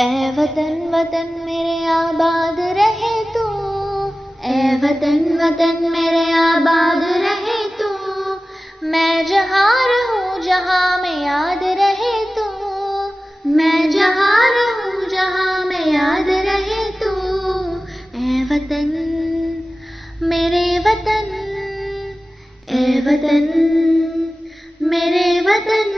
ए वतन वतन मेरे आबाद रहे तू, ए वतन वतन मेरे आबाद रहे तू, मैं जहाँ रहूँ जहाँ में याद रहे तू, मैं जहाँ रहूँ जहाँ में याद रहे तू, ए वतन मेरे वतन, ए वतन मेरे वतन।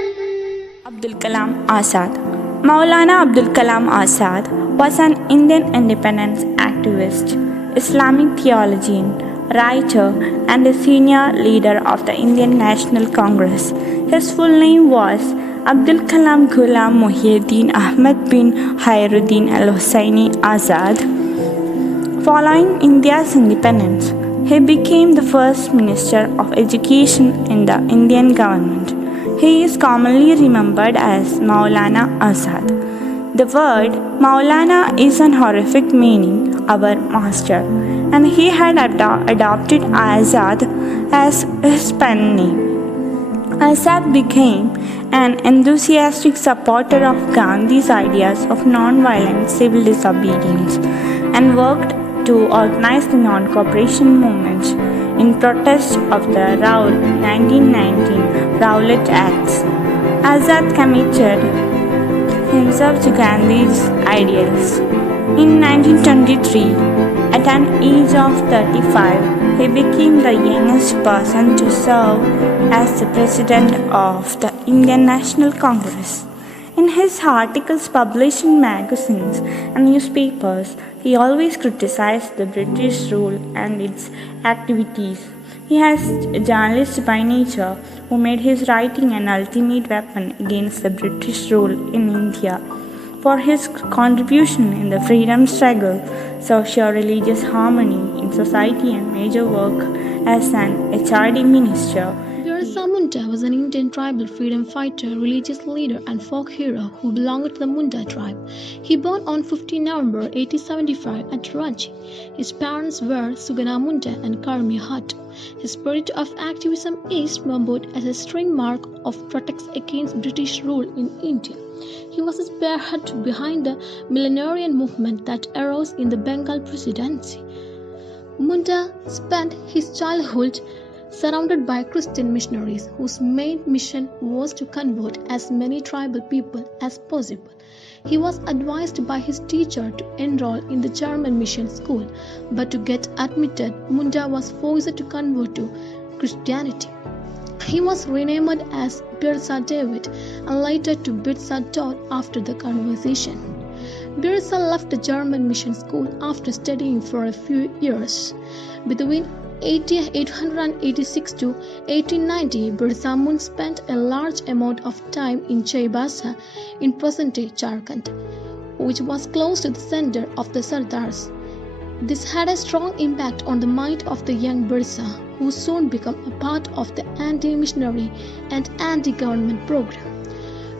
Abdul Kalam Azad. Maulana Abdul Kalam Azad was an Indian independence activist, Islamic theologian, writer, and a senior leader of the Indian National Congress. His full name was Abdul Kalam Ghulam Muhyiddin Ahmad bin Khairuddin Al-Hussaini Azad. Following India's independence, he became the first Minister of Education in the Indian government. He is commonly remembered as Maulana Azad. The word Maulana is an honorific meaning, our master, and he had adopted Azad as his pen name. Azad became an enthusiastic supporter of Gandhi's ideas of non-violent civil disobedience and worked to organize the non-cooperation movement in protest of the 1919 Rowlatt Acts. Azad committed himself to Gandhi's ideals. In 1923, at an age of 35, he became the youngest person to serve as the president of the Indian National Congress. In his articles published in magazines and newspapers, he always criticized the British rule and its activities. He was a journalist by nature who made his writing an ultimate weapon against the British rule in India. For his contribution in the freedom struggle, socio-religious harmony in society, and major work as an HRD minister, Birsa Munda was an Indian tribal freedom fighter, religious leader, and folk hero who belonged to the Munda tribe. He born on 15 November 1875 at Ranchi. His parents were Sugana Munda and Karmi Hattu. His spirit of activism is remembered as a string mark of protest against British rule in India. He was a spearhead behind the millenarian movement that arose in the Bengal Presidency. Munda spent his childhood surrounded by Christian missionaries whose main mission was to convert as many tribal people as possible. He was advised by his teacher to enroll in the German mission school, but to get admitted, Munda was forced to convert to Christianity. He was renamed as Birsa David and later to Birsa Daud after the conversion. Birsa left the German mission school after studying for a few years. Between 1886 to 1890, Birsa Munda spent a large amount of time in Chaibasa in present-day Jharkhand, which was close to the center of the Sardars. This had a strong impact on the mind of the young Birsa, who soon became a part of the anti-missionary and anti-government program.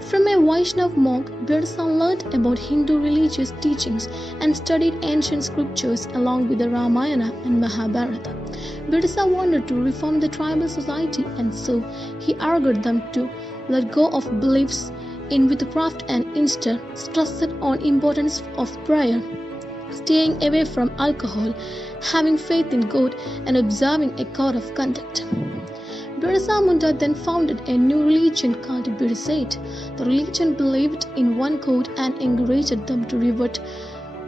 From a Vaishnav monk, Birsa learned about Hindu religious teachings and studied ancient scriptures along with the Ramayana and Mahabharata. Birsa wanted to reform the tribal society, and so he urged them to let go of beliefs in witchcraft and instead stressed on importance of prayer, staying away from alcohol, having faith in God, and observing a code of conduct. Birsa Munda then founded a new religion called Birsait. The religion believed in one God and encouraged them to revert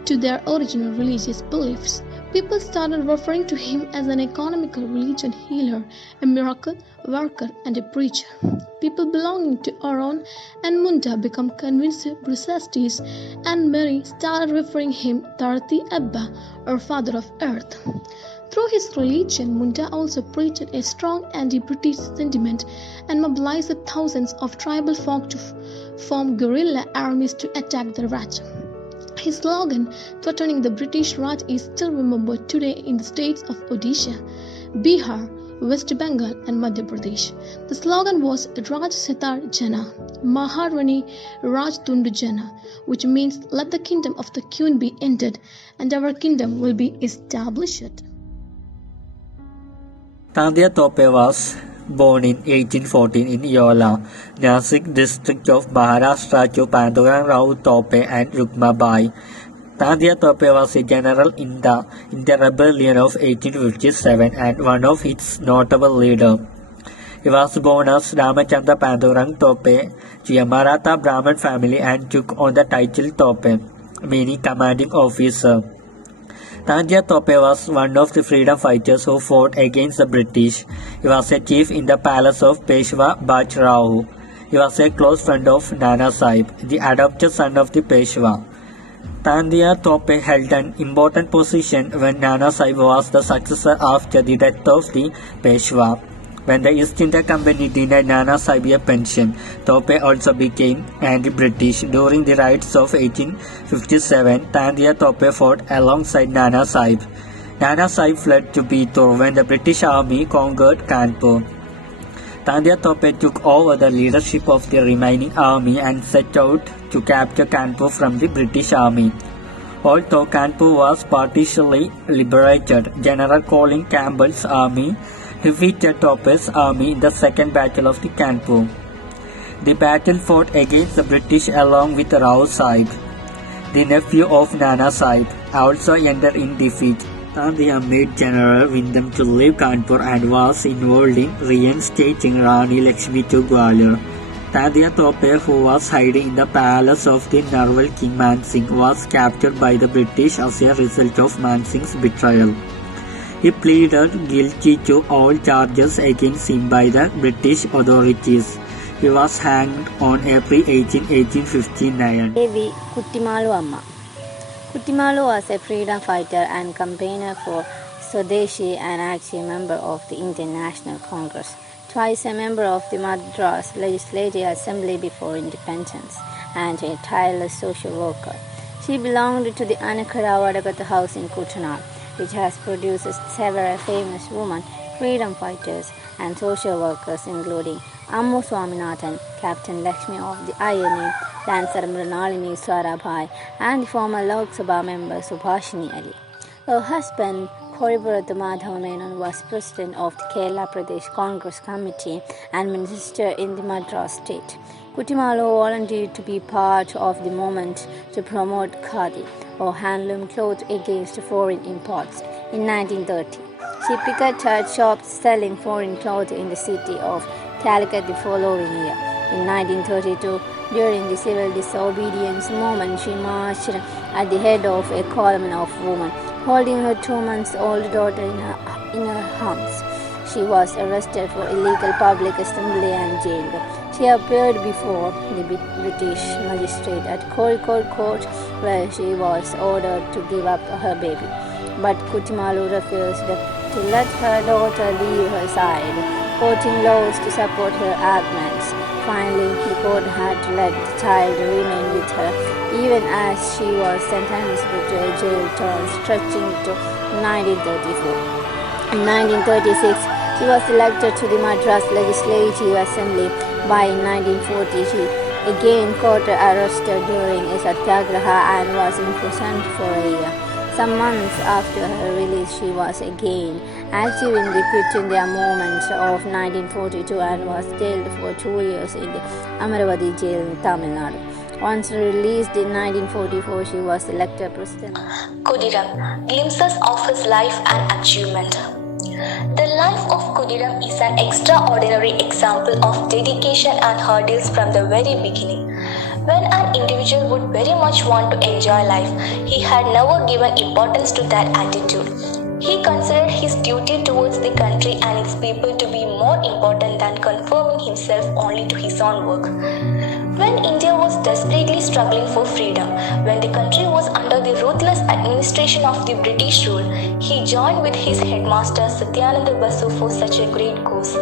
to their original religious beliefs. People started referring to him as an economical religion healer, a miracle worker, and a preacher. People belonging to Aron and Munda became convinced Brisatis, and many started referring him Dharti Abba, or Father of Earth. Through his religion, Munda also preached a strong anti-British sentiment and mobilized thousands of tribal folk to form guerrilla armies to attack the Raj. His slogan, threatening the British Raj, is still remembered today in the states of Odisha, Bihar, West Bengal, and Madhya Pradesh. The slogan was Raj Sitar Jana, Maharani Raj Tundu Jana, which means let the kingdom of the queen be ended and our kingdom will be established. Tandia Tope was born in 1814 in Yola, Nasik district of Maharashtra to Pandurang Rao Tope and Rukmabai. Tandya Tope was a general in the rebellion of 1857 and one of its notable leaders. He was born as Ramachandra Pandurang Tope to a Maratha Brahmin family and took on the title Tope, meaning commanding officer. Tandya Tope was one of the freedom fighters who fought against the British. He was a chief in the palace of Peshwa Bajrao. He was a close friend of Nana Sahib, the adopted son of the Peshwa. Tandya Tope held an important position when Nana Sahib was the successor after the death of the Peshwa. When the East India Company denied Nana Sahib a pension, Tope also became anti-British. During the riots of 1857, Tandya Tope fought alongside Nana Sahib. Nana Sahib fled to Bitur when the British army conquered Kanpur. Tandya Tope took over the leadership of the remaining army and set out to capture Kanpur from the British army. Although Kanpur was partially liberated, General Colin Campbell's army defeated Tope's army in the Second Battle of the Kanpur. The battle fought against the British along with Rao Sahib, the nephew of Nana Sahib, also ended in defeat. Tandya made General Windham to leave Kanpur and was involved in reinstating Rani Lakshmi to Gwalior. Tandya Tope, who was hiding in the palace of the Narwal King Mansingh, was captured by the British as a result of Mansingh's betrayal. He pleaded guilty to all charges against him by the British authorities. He was hanged on April 18, 1859. Devi Kuttimalu Amma. Kuttimalu was a freedom fighter and campaigner for Swadeshi and active member of the Indian National Congress. Twice a member of the Madras Legislative Assembly before independence and a tireless social worker. She belonged to the Anakara Vadagata house in Kutanal, which has produced several famous women, freedom fighters and social workers including Ammu Swaminathan, Captain Lakshmi of the INA, dancer Mrinalini Sarabhai and the former Lok Sabha member Subhashini Ali. Her husband, Koriburath Madhav Menon, was president of the Kerala Pradesh Congress Committee and minister in the Madras state. Kuttimalu volunteered to be part of the movement to promote khadi, or handloom cloth, against foreign imports. In 1930, she picketed shops selling foreign clothes in the city of Calicut the following year. In 1932, during the civil disobedience movement, she marched at the head of a column of women, holding her 2-month-old daughter in her arms. She was arrested for illegal public assembly and jailed. She appeared before the British magistrate at Kozhikode Court, where she was ordered to give up her baby. But Kuttimalu refused to let her daughter leave her side, quoting laws to support her arguments. Finally, the court had to let the child remain with her, even as she was sentenced to a jail term stretching to 1934. In 1936, she was elected to the Madras Legislative Assembly. By 1940, she again got arrested during a satyagraha and was imprisoned for a year. Some months after her release, she was again active in the Quit India movement of 1942 and was jailed for 2 years in the Amaravati jail in Tamil Nadu. Once released in 1944, she was elected president. Khudiram, glimpses of his life and achievement. The life of Khudiram is an extraordinary example of dedication and hurdles from the very beginning. When an individual would very much want to enjoy life, he had never given importance to that attitude. He considered his duty towards the country and its people to be more important than conforming himself only to his own work. When India was desperately struggling for freedom, when the country was under the ruthless administration of the British rule, he joined with his headmaster Satyananda Basu for such a great cause.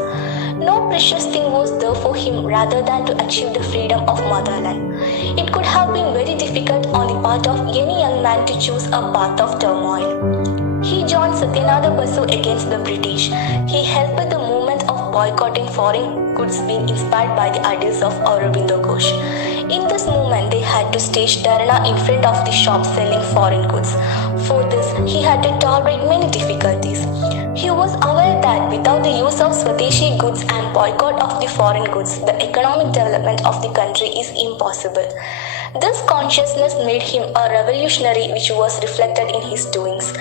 No precious thing was there for him rather than to achieve the freedom of motherland. It could have been very difficult on the part of any young man to choose a path of turmoil. He joined Satyananda Basu against the British. He helped the movement of boycotting foreign goods being inspired by the ideas of Aurobindo Ghosh. In this movement, they had to stage dharana in front of the shops selling foreign goods. For this, he had to tolerate many difficulties. He was aware that without the use of Swadeshi goods and boycott of the foreign goods, the economic development of the country is impossible. This consciousness made him a revolutionary, which was reflected in his doings.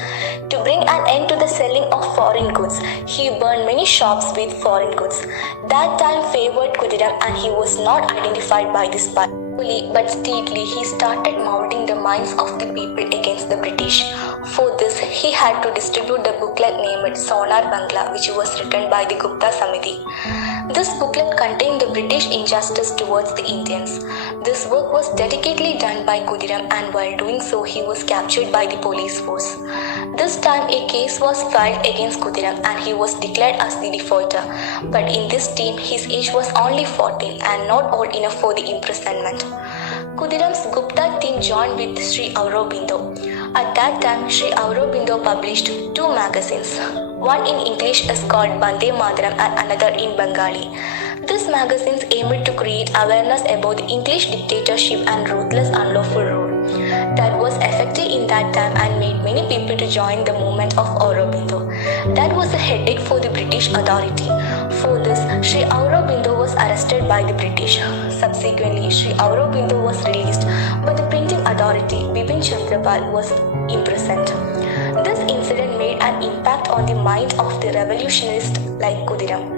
To bring an end to the selling of foreign goods, he burned many shops with foreign goods. That time favored Kudiram and he was not identified by the spy. Slowly but steadily, he started molding the minds of the people against the British. For this, he had to distribute the booklet named Sonar Bangla, which was written by the Gupta Samiti. This booklet contained the British injustice towards the Indians. This work was delicately done by Kudiram, and while doing so, he was captured by the police force. This time, a case was filed against Kudiram and he was declared as the defaulter. But in this team, his age was only 14 and not old enough for the imprisonment. Kudiram's Gupta team joined with Sri Aurobindo. At that time, Sri Aurobindo published 2 magazines. One in English is called Bande Mataram and another in Bengali. These magazines aimed to create awareness about the English dictatorship and ruthless unlawful rule that was effective in that time and made many people to join the movement of Aurobindo. That was a headache for the British authority. For this, Sri Aurobindo was arrested by the British. Subsequently, Sri Aurobindo was released, but the printing authority, Bipin Chandrapal, was imprisoned. This incident made an impact on the mind of the revolutionists like Kudiram.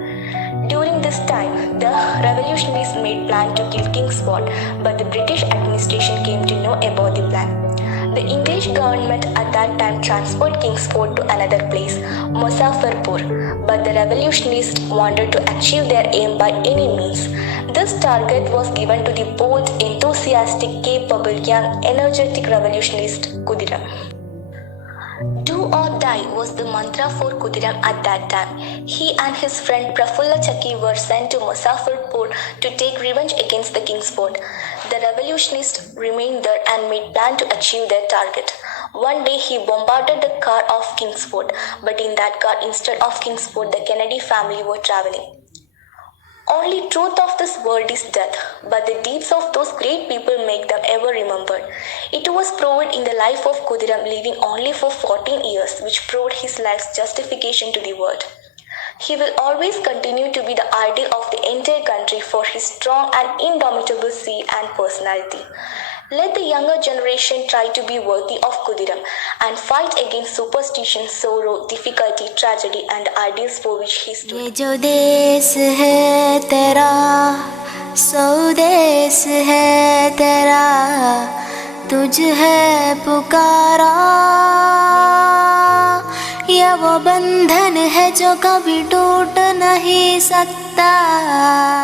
During this time, the revolutionaries made plan to kill Kingsford, but the British administration came to know about the plan. The English government at that time transferred Kingsford to another place, Muzaffarpur, but the revolutionists wanted to achieve their aim by any means. This target was given to the bold, enthusiastic, capable, young, energetic revolutionist Kudiram. Do or die was the mantra for Kudiram at that time. He and his friend Prafulla Chakki were sent to Muzaffarpur to take revenge against the Kingsford. The revolutionists remained there and made plan to achieve their target. One day he bombarded the car of Kingsford, but in that car instead of Kingsford, the Kennedy family were traveling. Only truth of this world is death, but the deeds of those great people make them ever remembered. It was proved in the life of Kudiram, living only for 14 years, which proved his life's justification to the world. He will always continue to be the ideal of the entire country for his strong and indomitable zeal and personality. Let the younger generation try to be worthy of Kudiram and fight against superstition, sorrow, difficulty, tragedy and the ideals for which he stood. ये जो देश है तेरा, स्वदेश है तेरा, तुझ है पुकारा, ये वो बंधन है जो कभी टूट नहीं सकता।